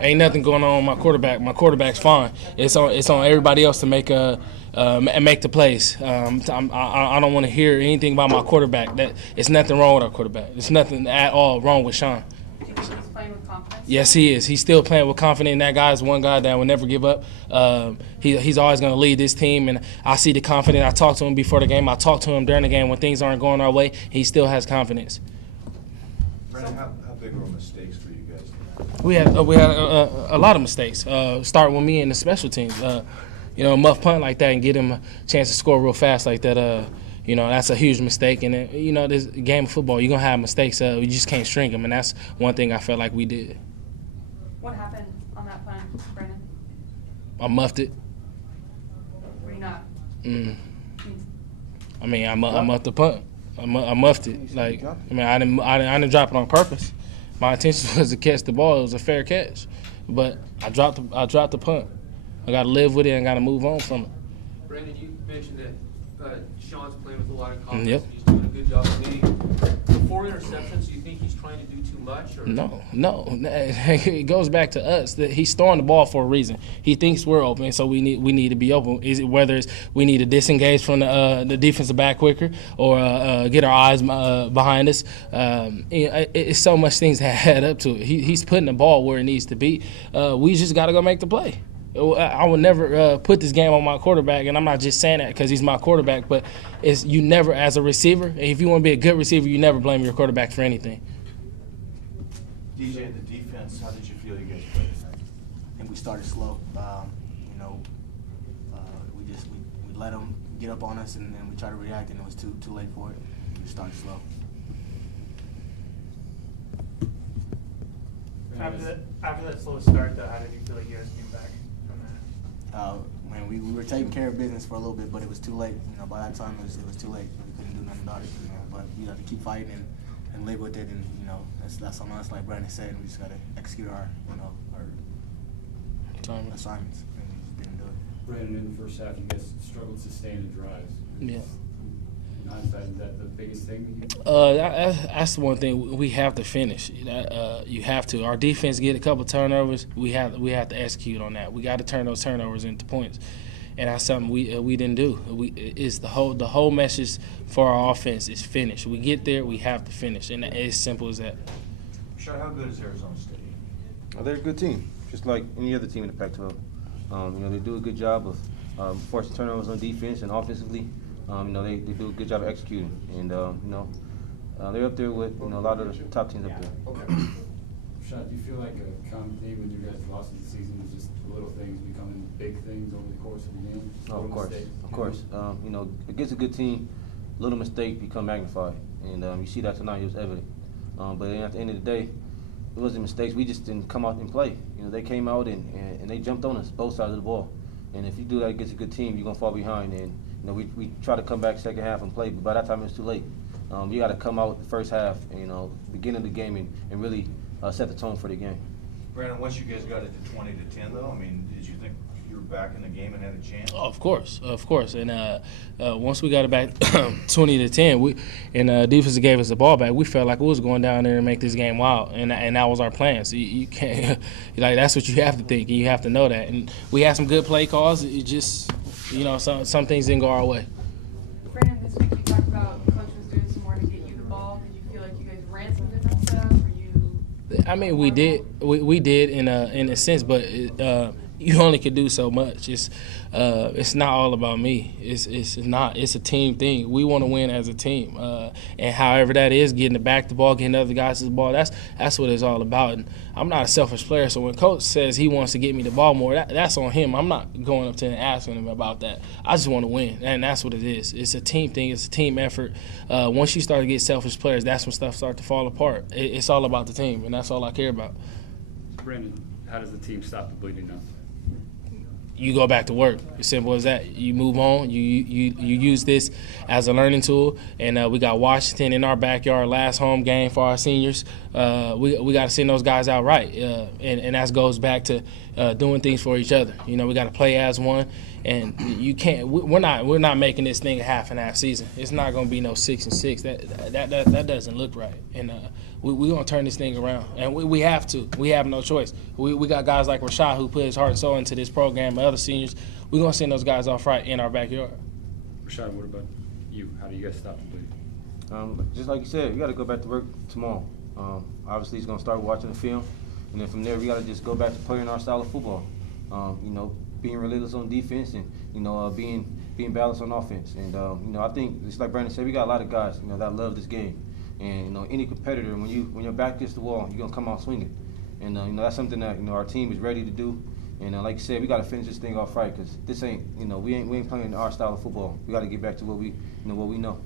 Ain't nothing going on with my quarterback. My quarterback's fine. It's on everybody else to make the plays. I don't want to hear anything about my quarterback. That it's nothing wrong with our quarterback. It's nothing at all wrong with Sean. Do you think he's playing with confidence? Yes, he is. He's still playing with confidence. That guy is one guy that will never give up. He's always going to lead this team, and I see the confidence. I talked to him before the game. I talked to him during the game when things aren't going our way. He still has confidence. Brandin, how big were mistakes for you guys tonight? We had a lot of mistakes. Starting with me and the special teams. A muff punt like that and get him a chance to score real fast like that. That's a huge mistake. And this game of football, you're gonna have mistakes. You just can't shrink them, and that's one thing I felt like we did. What happened on that punt, Brandin? I muffed it. Were you not? I muffed the punt. I muffed it. I didn't drop it on purpose. My intention was to catch the ball. It was a fair catch, but I dropped the punt. I got to live with it and got to move on from it. Brandin, you mentioned that Sean's playing with a lot of confidence. Yep. He's doing a good job of leading. The 4 interceptions, do you think he's trying to do too much? Or? No. It goes back to us that he's throwing the ball for a reason. He thinks we're open, so we need to be open. Whether it's we need to disengage from the defensive back quicker or get our eyes behind us. It's so much things that add up to it. He's putting the ball where it needs to be. We just got to go make the play. I would never put this game on my quarterback, and I'm not just saying that because he's my quarterback, but you never, as a receiver, if you want to be a good receiver, you never blame your quarterback for anything. DJ, the defense, how did you feel you guys played tonight? I think we started slow. We let them get up on us, and then we tried to react, and it was too late for it. We started slow. After that slow start, though, how did you feel like you guys came back from that? We were taking care of business for a little bit, but it was too late. By that time, it was too late. We couldn't do nothing about it. But we got to keep fighting and live with it. And that's on us, like Brandin said. We just got to execute our assignments, and we just didn't do it. Brandin, in the first half, you guys struggled to sustain the drives. Yeah. In hindsight, is that the biggest thing? That's the one thing we have to finish. You have to. Our defense get a couple turnovers. We have to execute on that. We got to turn those turnovers into points, and that's something we didn't do. It's the whole message for our offense is finish. We get there, we have to finish, and it's simple as that. Rashaad, how good is Arizona State? They're a good team, just like any other team in the Pac-12. They do a good job of forcing turnovers on defense and offensively. They do a good job of executing, and they're up there with a lot of the top teams up there. Okay. Rashaad, do you feel like a common theme with your guys' losses this season is just the little things becoming big things over the course of the game? Oh, of course. Against a good team, little mistake become magnified, and you see that tonight. It was evident. But at the end of the day, it wasn't mistakes. We just didn't come out and play. They came out and they jumped on us, both sides of the ball. And if you do that against a good team, you're gonna fall behind. And we try to come back second half and play, but by that time it's too late. You got to come out the first half, beginning of the game, and really set the tone for the game. Brandin, once you guys got it to 20-10, though, did you think you were back in the game and had a chance? Oh, of course. And once we got it back 20-10, defense gave us the ball back. We felt like we was going down there and make this game wild, and that was our plan. So you can't that's what you have to think, and you have to know that. And we had some good play calls. It just some things didn't go our way. Brandin, this week you talked about Coach was doing some more to get you the ball. Did you feel like you guys ran some different stuff? We did. We did in a sense, but you only could do so much. It's not all about me. It's not. It's a team thing. We want to win as a team, and however that is, getting the back the ball, getting other guys the ball. That's what it's all about. And I'm not a selfish player, so when Coach says he wants to get me the ball more, that's on him. I'm not going up to him and asking him about that. I just want to win, and that's what it is. It's a team thing. It's a team effort. Once you start to get selfish players, that's when stuff starts to fall apart. It's all about the team, and that's all I care about. Brandin, how does the team stop the bleeding now? you go back to work. As simple as that. You move on. You use this as a learning tool. And we got Washington in our backyard, last home game for our seniors. We got to send those guys out right. And that goes back to doing things for each other. You know, we got to play as one. And you can't. We're not making this thing a half and half season. It's not going to be no 6-6. That doesn't look right. And we're going to turn this thing around. And we have to. We have no choice. We got guys like Rashaad who put his heart and soul into this program, and other seniors. We're going to send those guys off right in our backyard. Rashaad, what about you? How do you guys stop the bleed? Just like you said, we got to go back to work tomorrow. Obviously, he's going to start watching the film. And then from there, we got to just go back to playing our style of football. You know, being relentless on defense and, you know, being balanced on offense. And, you know, I think, just like Brandin said, we got a lot of guys, you know, that love this game. And, you know, any competitor, when your back against the wall, you're going to come out swinging. And, you know, that's something that, you know, our team is ready to do. And like you said, we got to finish this thing off right because this ain't, you know, we ain't playing our style of football. We got to get back to what we know.